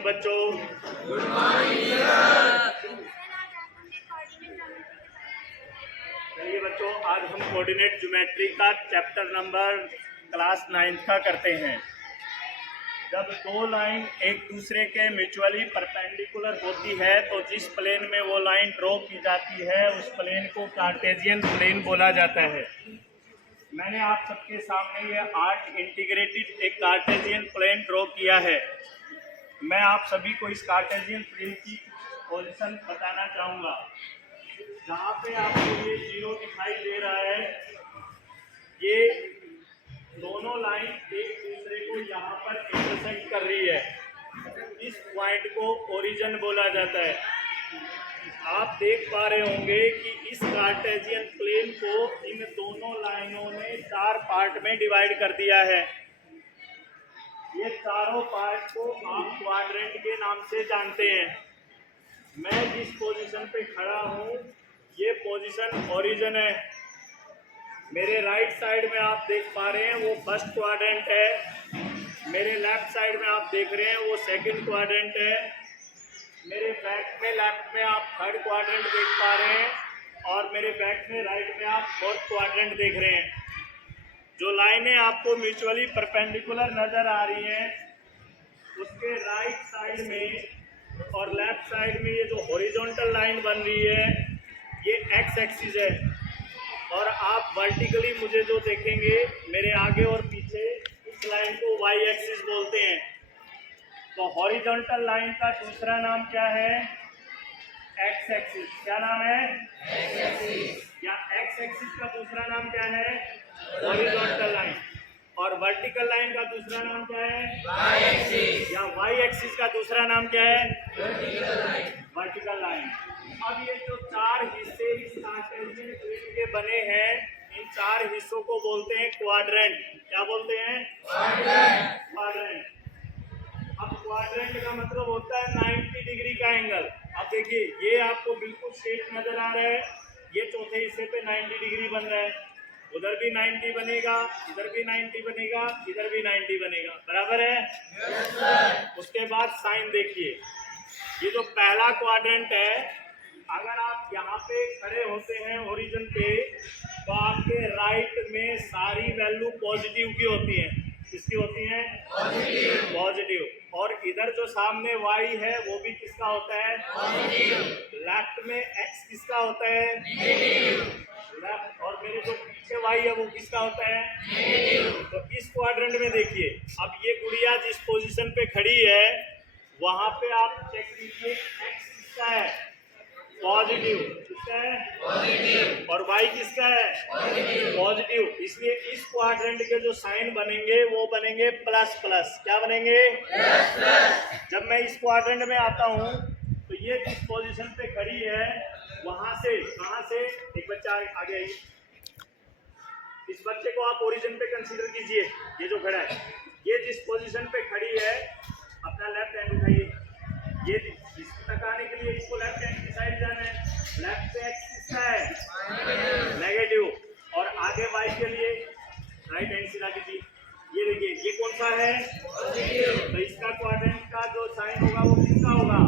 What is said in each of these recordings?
Morning बच्चों। Good morning sir. चलिए बच्चों, आज हम कोऑर्डिनेट ज्योमेट्री का चैप्टर नंबर क्लास 9th का करते हैं। जब दो लाइन एक दूसरे के म्यूचुअली परपेंडिकुलर होती है तो जिस प्लेन में वो लाइन ड्रॉ की जाती है उस प्लेन को कार्टेशियन प्लेन बोला जाता है। मैंने आप सबके सामने ये 8 इंटीग्रेटेड एक कार्टेशियन प्लेन ड्रॉ किया है। मैं आप सभी को इस कार्टेशियन प्लेन की पोजीशन बताना चाहूँगा। जहाँ पे आपको ये 0 दिखाई दे रहा है, ये दोनों लाइन एक दूसरे को यहाँ पर इंटरसेक्ट कर रही है। इस पॉइंट को ओरिजिन बोला जाता है। आप देख पा रहे होंगे कि इस कार्टेशियन प्लेन को इन दोनों लाइनों ने 4 पार्ट में डिवाइड कर दिया है। ये चारों पार्ट को आप क्वाड्रेंट के नाम से जानते हैं। मैं जिस पोजीशन पे खड़ा हूँ ये पोजीशन ओरिजिन है। मेरे राइट साइड में आप देख पा रहे हैं वो फर्स्ट क्वाड्रेंट है। मेरे लेफ्ट साइड में आप देख रहे हैं वो सेकंड क्वाड्रेंट है। मेरे बैक में लेफ्ट में आप थर्ड क्वाड्रेंट देख पा रहे हैं और मेरे बैक में राइट में आप फोर्थ क्वाड्रेंट देख रहे हैं। जो लाइनें आपको म्यूचुअली परपेंडिकुलर नज़र आ रही हैं उसके राइट साइड में और लेफ्ट साइड में ये जो हॉरिजॉन्टल लाइन बन रही है ये एक्स एक्सिस है। और आप वर्टिकली मुझे जो देखेंगे मेरे आगे और पीछे इस लाइन को वाई एक्सिस बोलते हैं। तो हॉरिजॉन्टल लाइन का दूसरा नाम क्या है? X axis. क्या नाम है? X axis. या एक्स एक्सिस का दूसरा नाम क्या है? Horizontal line. और वर्टिकल लाइन का दूसरा नाम क्या है? Y axis. या वाई एक्सिस का दूसरा नाम क्या है? Vertical line. Vertical line. अब ये जो 4 हिस्से इस कार्टेशियन प्लेन के बने हैं इन 4 हिस्सों को बोलते हैं क्वाड्रेंट। क्या बोलते हैं? क्वाड्रेंट। क्वाड्रेंट। अब क्वाड्रेंट का मतलब होता है 90 डिग्री का एंगल। अब देखिए ये आपको बिल्कुल स्ट्रेट नजर आ रहा है, ये चौथे हिस्से पे 90 डिग्री बन रहा है, उधर भी 90 बनेगा, इधर भी 90 बनेगा, इधर भी 90 बनेगा। बराबर है? yes, sir। उसके बाद साइन देखिए, ये जो पहला क्वाड्रेंट है अगर आप यहाँ पे खड़े होते हैं ओरिजिन पे तो आपके राइट में सारी वैल्यू पॉजिटिव की होती है। किसकी होती है? पॉजिटिव। पॉजिटिव। और इधर जो सामने y है वो भी किसका होता है? पॉजिटिव। लेफ्ट में x किसका होता है? नेगेटिव। लेफ्ट और मेरे जो पीछे y है वो किसका होता है? नेगेटिव। तो इस क्वाड्रेंट में देखिए, अब ये गुड़िया जिस पोजीशन पे खड़ी है वहां पे आप चेक कीजिए x किसका है? पॉजिटिव। किसका है? पॉजिटिव। और y किसका है? पॉजिटिव। पॉजिटिव। इसलिए इस क्वाड्रेंट के जो साइन बनेंगे वो बनेंगे प्लस प्लस। क्या बनेंगे? Plus plus. जब मैं इस क्वाड्रेंट में आता हूँ तो ये जिस पोजीशन पे खड़ी है वहां से कहां से एक बच्चा आगे आइए, इस बच्चे को आप ओरिजिन पे कंसीडर कीजिए। ये जो खड़ा है ये जिस पोजीशन पे खड़ी है अपना लेफ्ट हैंड उठाइए। ये इस तक आने के लिए इसको लेफ्ट हैंड की साइड जाना है। लेफ्ट पे एक्स किसका है? नेगेटिव। और आगे वाई के लिए राइट हैंड सीधा कीजिए। ये देखिए ये कौन सा है? पॉजिटिव। तो इसका क्वाड्रेंट का जो साइन होगा वो किसका होगा?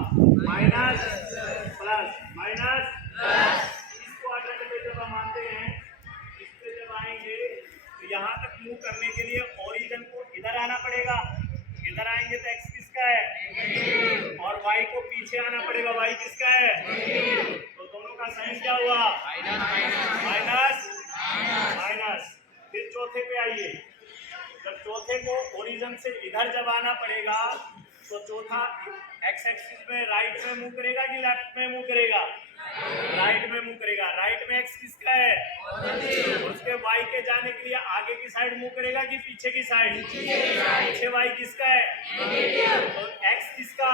Minus plus minus plus. इस क्वाड्रेंट पे जब हम आते हैं इस पे जब आएंगे तो यहाँ तक मूव करने के लिए ओरिजिन को इधर आना पड़ेगा। इधर आएंगे तो एक्स किसका है? नेगेटिव। और वाई को पीछे आना पड़ेगा। वाई किसका है? नेगेटिव। तो दोनों का साइन क्या हुआ? Minus minus. फिर चौथे पे आइए, जब चौथे को ओरिजिन से इधर जब आना पड़ेगा तो चौथा एक्स एक्सिस में राइट में मूव करेगा कि लेफ्ट में मूव करेगा? राइट में मूव करेगा। राइट में एक्स किसका है? पॉजिटिव। उसके वाई के जाने के लिए आगे की साइड मूव करेगा कि पीछे की साइड? पीछे वाई किसका है? नेगेटिव। तो एक्स किसका?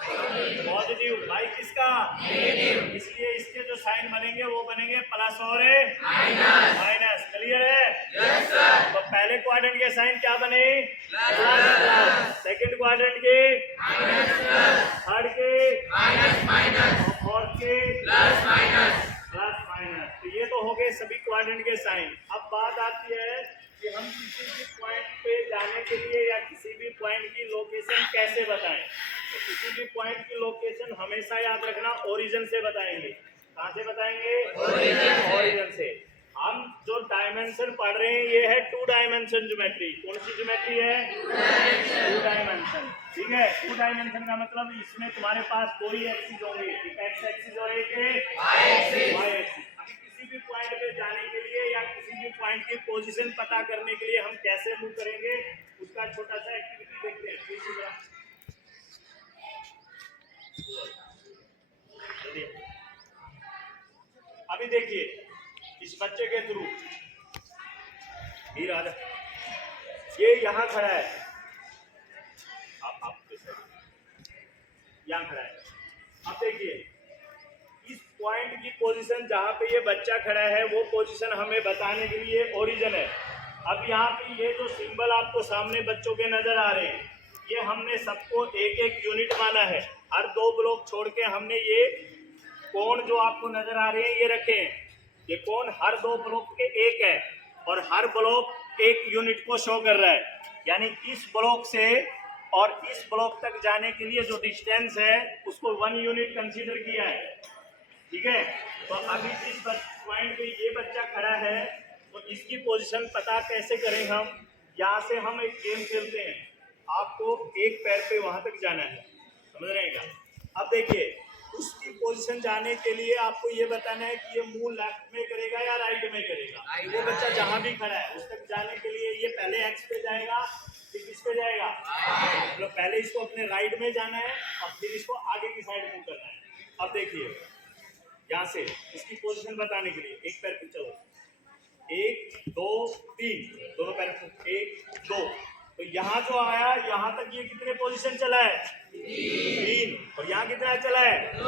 पॉजिटिव। वाई किसका? नेगेटिव। इसलिए इसके जो साइन बनेंगे वो बनेंगे प्लस और माइनस। क्लियर है? Yes sir. तो पहले क्वाड्रेंट के साइन क्या बने? Plus plus. सेकंड क्वाड्रेंट के माइनस प्लस। थर्ड के माइनस माइनस। और फोर्थ के प्लस माइनस। Plus minus. तो ये तो हो गए सभी क्वाड्रेंट के साइन। अब बात आती है कि हम किसी भी पॉइंट पे जाने के लिए या किसी भी पॉइंट की लोकेशन कैसे बताएं। तो किसी भी पॉइंट की लोकेशन हमेशा याद रखना ओरिजिन से बताएंगे। कहाँ से बताएंगे? ओरिजिन से। हम जो डायमेंशन पढ़ रहे हैं ये है 2 डायमेंशन ज्योमेट्री। कौन सी ज्योमेट्री है? 2 डायमेंशन। ठीक है, 2 डायमेंशन का मतलब इसमें तुम्हारे पास 2 ही एक्सिस होंगे, एक एक्स एक्सिस और एक वाई एक्सिस। अभी किसी भी पॉइंट पे जाने के लिए या किसी भी पॉइंट की पोजीशन पता करने के लिए हम कैसे मूव करेंगे उसका छोटा सा एक्टिविटी देखते हैं। अभी देखिए इस बच्चे के थ्रू राजा ये यहाँ खड़ा है, आप यहाँ खड़ा है। अब देखिए इस पॉइंट की पोजीशन जहाँ पे ये बच्चा खड़ा है वो पोजीशन हमें बताने के लिए ओरिजिन है। अब यहाँ पे ये जो सिंबल आपको सामने बच्चों के नजर आ रहे हैं ये हमने सबको एक एक यूनिट माना है। हर 2 ब्लॉक छोड़ के हमने ये कोण जो आपको नजर आ रहे हैं ये रखे हैं। ये कोण हर 2 ब्लॉक के एक है और हर ब्लॉक एक यूनिट को शो कर रहा है। यानी इस ब्लॉक से और इस ब्लॉक तक जाने के लिए जो डिस्टेंस है उसको 1 यूनिट कंसीडर किया है। ठीक है, तो अभी जिस पॉइंट पे ये बच्चा खड़ा है तो इसकी पोजीशन पता कैसे करें हम? यहाँ से हम एक गेम खेलते हैं, आपको एक पैर पे वहां तक जाना है, समझ रहे हैं क्या? अब देखिए उसकी पोजीशन जाने के लिए आपको ये बताना है कि ये मूव लेफ्ट में करेगा या राइट में करेगा। ये बच्चा जहां भी खड़ा है उस तक जाने के लिए ये पहले एक्स पे जाएगा फिर किस पे जाएगा? मतलब पहले इसको अपने राइट में जाना है और फिर इसको आगे की साइड मूव करना है। अब देखिए यहाँ से इसकी पोजीशन बताने के लिए एक पैर पे चलो, 1 2 3 दोनों पैर पे 1 2। तो यहाँ जो आया यहाँ तक ये कितने पोजीशन चला है? 3। और यहाँ कितना चला है? 2।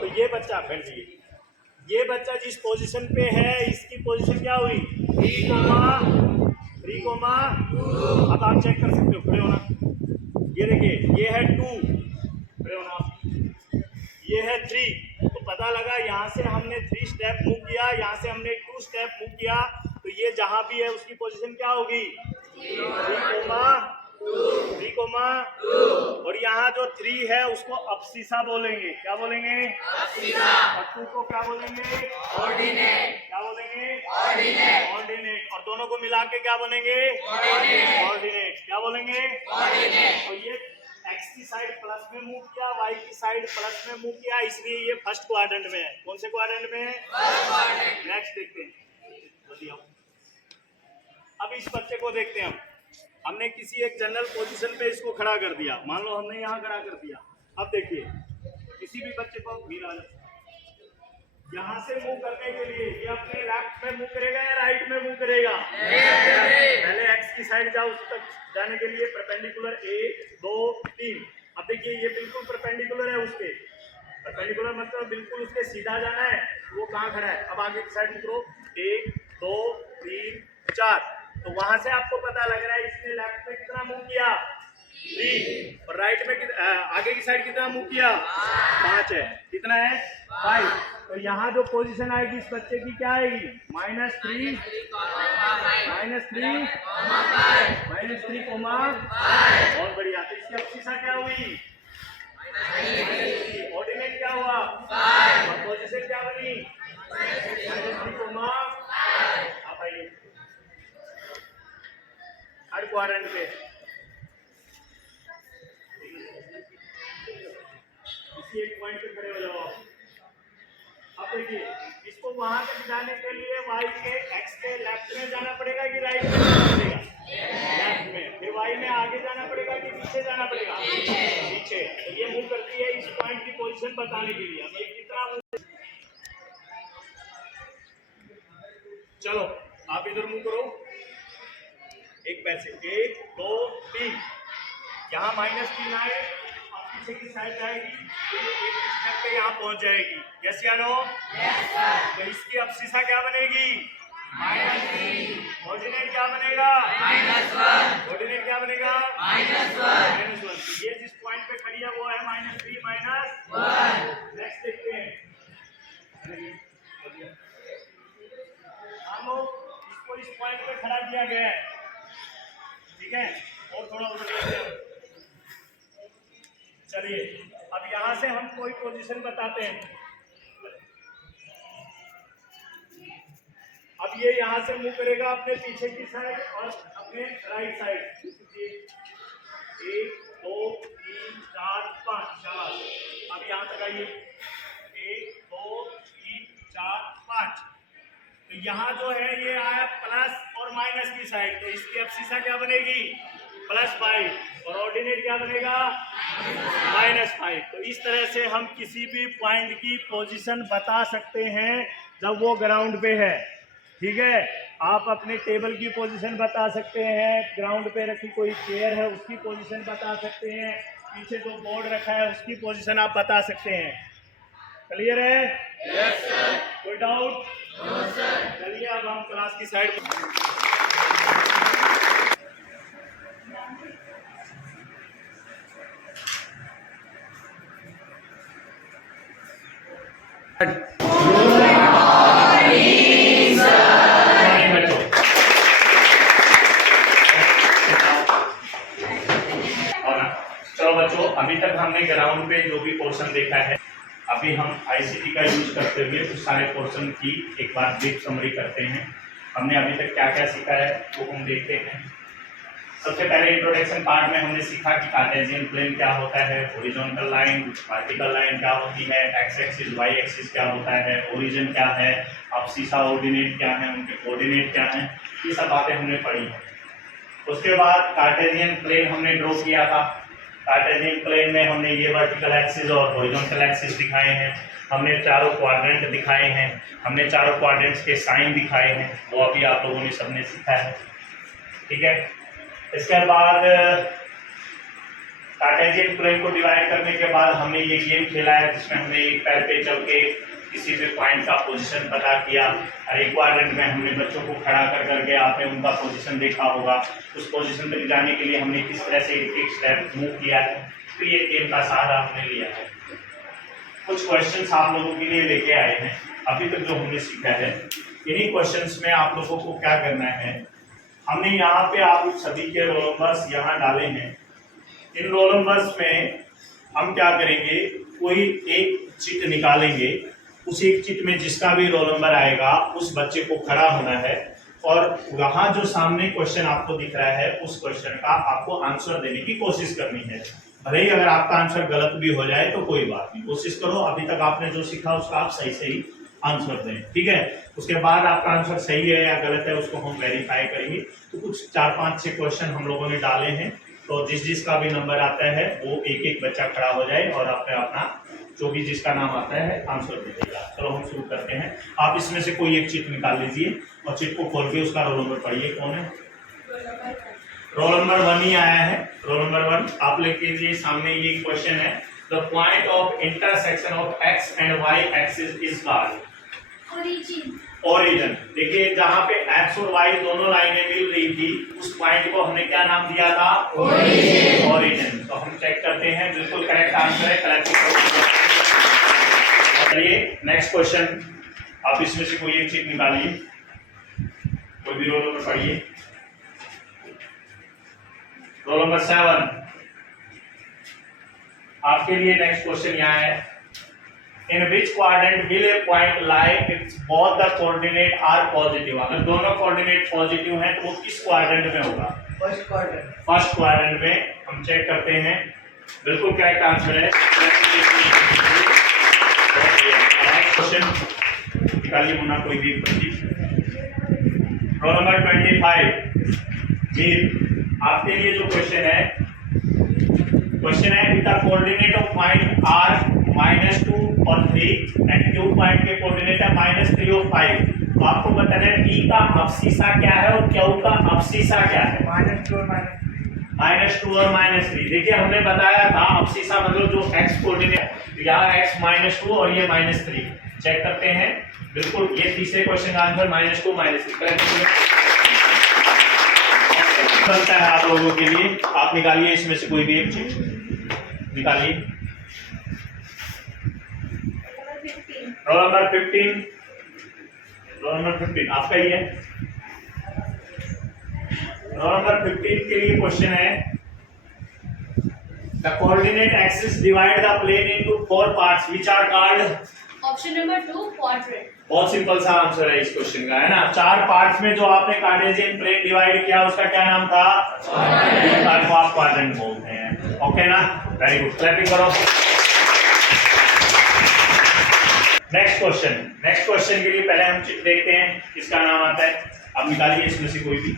तो ये बच्चा बैठ जाइए, ये बच्चा जिस पोजीशन पे है इसकी पोजीशन क्या हुई? 3 कोमा 2। अब आप चेक कर सकते हो, खड़े होना। ये देखिए ये है 2, खड़े होना। ये है 3। तो पता लगा यहाँ से हमने 3 स्टेप मूव किया, यहाँ से हमने 2 स्टेप मूव किया, तो ये जहां भी है उसकी पोजीशन क्या होगी? 3 कोमा 2। और यहाँ जो 3 है उसको अब्सिसा बोलेंगे। क्या बोलेंगे? अब्सिसा। और 2 को क्या बोलेंगे? ऑर्डिनेट। क्या बोलेंगे? ऑर्डिनेट। ऑर्डिनेट। और दोनों को मिला के क्या बनेंगे? ऑर्डिनेट। ऑर्डिनेट। क्या बोलेंगे? ऑर्डिनेट। तो ये एक्स की साइड प्लस में मूव किया, वाई की साइड प्लस में मूव किया, इसलिए ये फर्स्ट क्वाड्रेंट में है। कौन से क्वाड्रेंट में है? First quadrant. नेक्स्ट देखते हैं, अब इस बच्चे को देखते हैं। हमने किसी एक जनरल पोजीशन पे इसको खड़ा कर दिया, मान लो हमने यहाँ खड़ा कर दिया। अब देखिए किसी भी बच्चे को यहाँ से मूव करने के लिए ये अपने लेफ्ट में मूव करेगा या राइट में मूव करेगा? पहले एक्स की साइड जाओ, उस तक जाने के लिए परपेंडिकुलर 1 2 3। अब देखिए ये बिल्कुल परपेंडिकुलर है उसके, परपेंडिकुलर मतलब बिल्कुल उसके सीधा जाना है। वो कहाँ खड़ा है? अब आगे की साइड निकलो, 1 2 3 4। तो वहां से आपको पता लग रहा है इसने लेफ्ट में कितना मूव किया? 3। और राइट में आगे की साइड कितना मूव किया? 5 है। कितना है? 5। तो यहाँ जो पोजीशन आएगी इस बच्चे की क्या आएगी? -3 -3 कोमा 5। बहुत बढ़िया। तो इसकी अब्सिसा क्या हुई? ऑर्डिनेट क्या हुआ? 5। और पोजीशन क्या बनी? -3 कोमा 5। आप आइए हर क्वाड्रेंट पे इसी एक पॉइंट पे खड़े हो जाओ आप। अब देखिए इसको वहां तक जाने के लिए वाई के एक्स के लेफ्ट में जाना पड़ेगा कि राइट में जाना पड़ेगा? लेफ्ट में। फिर वाई में आगे जाना पड़ेगा कि पीछे जाना पड़ेगा? पीछे। तो ये मूव करती है इस पॉइंट की पोजीशन बताने के लिए। अब ये कितना मूव, चलो आप इधर मूव करो एक पैसे, 1 2 3। यहाँ -3 आए, पीछे की साइड जाएगी तो ये एक स्टेप पे यहाँ पहुंच जाएगी। यस या नो? Yes sir. तो इसकी अब्सिसा क्या बनेगी? -3। ऑर्डिनेट क्या बनेगा? -1। ऑर्डिनेट क्या बनेगा? -1। तो ये जिस पॉइंट पे खड़ी है वो है -3 -1। नेक्स्ट देखते हैं। हम लोग इसको इस पॉइंट पे खड़ा किया गया है, ठीक है? और थोड़ा उधर देखते हैं। चलिए अब यहाँ से हम कोई पोजीशन बताते हैं। अब ये यहाँ से मूव करेगा अपने पीछे की साइड और अपने राइट साइड। 1 2 3 4 5 शाबाश। अब यहाँ तक आइए 1 2 3 4 5। तो यहाँ जो है ये आया प्लस और माइनस की साइड, तो इसकी अब्सिसा क्या बनेगी +5 और ऑर्डिनेट क्या बनेगा -5। तो इस तरह से हम किसी भी पॉइंट की पोजीशन बता सकते हैं जब वो ग्राउंड पे है। ठीक है, आप अपने टेबल की पोजीशन बता सकते हैं, ग्राउंड पे रखी कोई चेयर है उसकी पोजीशन बता सकते हैं, पीछे जो बोर्ड रखा है उसकी पोजीशन आप बता सकते हैं। क्लियर है? Yes sir. कोई डाउट? No sir. चलिए अब हम क्लास की साइड अभी तक हमने ग्राउंड पे जो भी पोर्शन देखा है, अभी हम आईसीटी का यूज करते हुए उस सारे पोर्शन की एक बार ब्रीफ समरी करते हैं। हमने अभी तक क्या क्या सीखा है वो हम देखते हैं। सबसे पहले इंट्रोडक्शन पार्ट में हमने सीखा कि कार्टेशियन प्लेन क्या होता है, हॉरिजॉन्टल लाइन, वर्टिकल लाइन क्या होती है, एक्स एक्सिस वाई एक्सिस क्या होता है, ओरिजिन क्या है, अब्सिसा ऑर्डिनेट क्या है, उनके कोऑर्डिनेट क्या है, ये सब बातें हमने पढ़ी है। उसके बाद कार्टेशियन प्लेन हमने ड्रॉ किया था। कार्टेशियन प्लेन में हमने ये वर्टिकल एक्सिस और हॉरिजॉन्टल एक्सिस दिखाए हैं, हमने चारों क्वाड्रेंट दिखाए हैं, हमने चारों क्वाड्रेंट्स के साइन दिखाए हैं, वो अभी आप लोगों ने सबने सीखा है। ठीक है, इसके बाद कार्टेशियन प्लेन को डिवाइड करने के बाद हमने ये गेम खेला है जिसमें हमने एक पैर पे चल के किसी भी पॉइंट का पोजीशन पता किया और एक क्वाड्रेंट में हमने बच्चों को खड़ा कर करके आपने उनका पोजीशन देखा होगा। उस पोजीशन तक जाने के लिए हमने किस तरह से एक स्टेप मूव किया है, तो ये गेम का सहारा हमने लिया है। कुछ क्वेश्चंस आप लोगों के लिए लेके आए हैं अभी तक जो हमने सीखा है। इन्हीं क्वेश्चंस में आप लोगों को क्या करना है, हमने यहाँ पे आप सभी के रोल नंबर्स यहाँ डाले हैं। इन रोल नंबर्स में हम क्या करेंगे, कोई एक चिट निकालेंगे, उस एक चिट में जिसका भी रोल नंबर आएगा उस बच्चे को खड़ा होना है और वहाँ जो सामने क्वेश्चन आपको दिख रहा है उस क्वेश्चन का आपको आंसर देने की कोशिश करनी है। भले ही अगर आपका आंसर गलत भी हो जाए तो कोई बात नहीं, कोशिश करो अभी तक आपने जो सीखा उसका आप सही सही आंसर दें। ठीक है, उसके बाद आपका आंसर सही है या गलत है उसको हम वेरीफाई करेंगे। तो कुछ 4 5 6 क्वेश्चन हम लोगों ने डाले हैं, तो जिसका भी नंबर आता है वो एक एक बच्चा खड़ा हो जाए और अपना जो भी जिसका नाम आता है आंसर दे देगा। चलो हम शुरू करते हैं। आप इसमें से कोई एक चिट निकाल लीजिए और चिट को खोल के उसका रोल नंबर पढ़िए। कौन है? रोल नंबर 1 ही आया है। रोल नंबर 1 आप लेके लीजिए। सामने ये क्वेश्चन है, the point of intersection of x and y axis is called origin. देखिए जहाँ पे एक्स और वाई दोनों लाइनें मिल रही थी उस पॉइंट को हमने क्या नाम दिया था? ओरिजिन। तो हम चेक करते हैं, बिल्कुल करेक्ट आंसर है। करेक्ट। चलिए नेक्स्ट क्वेश्चन, आप इसमें से कोई एक चीज निकालिए, कोई भी रोल नंबर पढ़िए। रोल नंबर 7 आपके लिए नेक्स्ट क्वेश्चन यहाँ है, in which quadrant will a point lie if both the coordinate are positive. अगर दोनों कोऑर्डिनेट पॉजिटिव हैं तो वो किस क्वाड्रेंट में होगा? फर्स्ट क्वाड्रेंट में। हम चेक करते हैं, बिल्कुल करेक्ट आंसर है। क्वेश्चन निकालिए मुन्ना, कोई भी। रोल नंबर 25 मीर, आपके लिए जो क्वेश्चन है the coordinate of point R -2 और 3 एंड क्यू पॉइंट के कोऑर्डिनेट है -3 और 5। तो आपको बताना है पी का अब्सिसा क्या है और क्यू का अब्सिसा क्या है? -2 और -3। देखिए हमने बताया था अब्सिसा मतलब जो एक्स कोऑर्डिनेट, यहाँ x -2 और ये -3। चेक करते हैं, बिल्कुल ये तीसरे क्वेश्चन का आंसर -2 -3 बनता है आप लोगों के लिए। आप निकालिए इसमें से कोई भी एक चीज निकालिए। रोल नंबर 15, रोल नंबर 15 आपका ही है। रोल नंबर 15 के लिए क्वेश्चन है, The coordinate axis divide the plane into 4 parts which are called. Option number 2 quadrant. बहुत सिंपल सा आंसर है इस क्वेश्चन का, है ना। 4 पार्ट्स में जो आपने कार्टेशियन प्लेन डिवाइड किया उसका क्या नाम था? क्वाड्रेंट। आप क्वाड्रेंट बोलते हैं, ओके ना। वेरी गुड, क्लैपिंग करो। नेक्स्ट क्वेश्चन के लिए पहले हम चित्र देखते हैं किसका नाम आता है। अब निकालिए इसमें से कोई भी।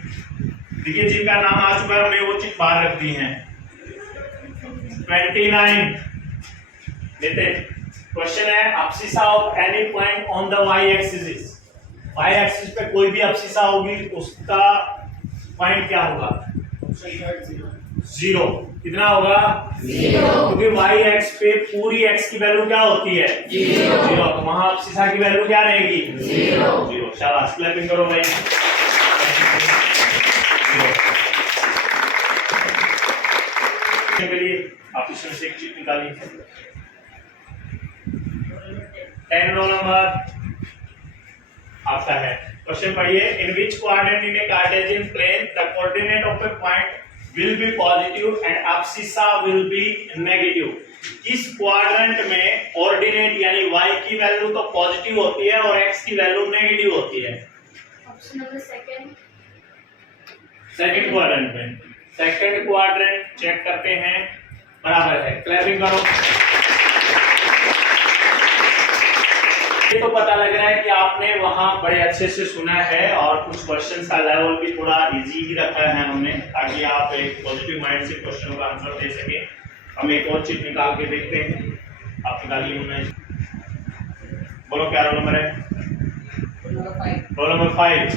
देखिए जिनका नाम आ चुका है हमने वो चित्र बाहर रख दी हैं। 29 लेते। क्वेश्चन है abscissa of any point on the y axis is. y axis पे कोई भी अब्सिसा होगी उसका पॉइंट क्या होगा? 0। कितना होगा? 0। क्योंकि y एक्स पे पूरी x की वैल्यू क्या होती है? 0। तो वहां अब्सिसा की वैल्यू क्या रहेगी? 0। शाबाश, क्लैपिंग करो भाई। के लिए आप इसमें से एक चीज निकालिए। 10 रोल नंबर आपका है। क्वेश्चन पढ़िए। In which quadrant in a cartesian plane the coordinate of a point will be positive and abscissa will be negative. किस क्वाड्रेंट में ऑर्डिनेट यानी y की वैल्यू तो पॉजिटिव होती है और x की वैल्यू नेगेटिव होती है? ऑप्शन नंबर सेकंड क्वाड्रेंट में। सेकंड क्वाड्रेंट चेक करते हैं, बराबर है। क्लैपिंग करो। ये तो पता लग रहा है कि आपने वहां बड़े अच्छे से सुना है और कुछ क्वेश्चंस का लेवल भी थोड़ा इजी ही रखा है हमने, ताकि आप एक पॉजिटिव माइंड से क्वेश्चनों का आंसर दे सके। हम एक और चीज निकाल के देखते हैं। आप निकालिए। उन्हें बोलो क्या रोल नंबर है? Roll number 5।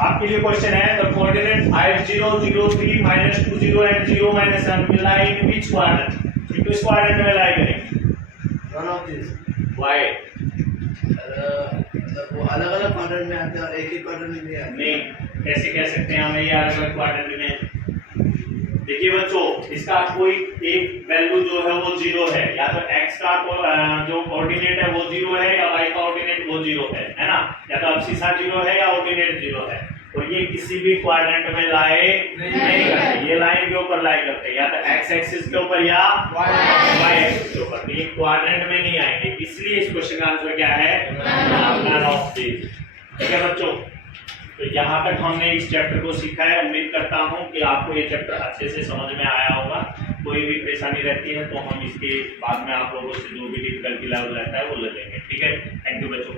आपके लिए क्वेश्चन है the coordinate 5 0 0 3 -2 0 and 0 -1 will lie in which quadrant? किस क्वाड्रेंट में लाई करेंगे? None of these. Why? मतलब वो अलग अलग क्वाड्रेंट में आते हैं और एक ही क्वाड्रेंट में नहीं आते। नहीं, कैसे कह सकते हैं हमें ये अलग अलग क्वाड्रेंट में? देखिए बच्चों, इसका कोई एक वैल्यू जो है वो 0 है, या तो x का जो कोऑर्डिनेट है वो 0 है या y का कोऑर्डिनेट वो 0 है ना। या तो अब्सिसा 0 है या ऑर्डिनेट 0 है। तो ये किसी भी क्वाड्रेंट में लाई नहीं करते। ये लाइन के ऊपर लाई करते हैं, या तो x एक्सिस के ऊपर या y एक्सिस के ऊपर। ये क्वाड्रेंट में नहीं आएंगे, इसलिए इस क्वेश्चन का आंसर क्या है? None of these. ठीक है बच्चों, तो यहाँ तक हमने इस चैप्टर को सीखा है। उम्मीद करता हूँ कि आपको ये चैप्टर अच्छे से समझ में आया होगा। कोई भी परेशानी रहती है तो हम इसके बाद में आप लोगों से जो भी डिफिकल्टी लेवल रहता है वो ले लेंगे। ठीक है, थैंक यू बच्चों।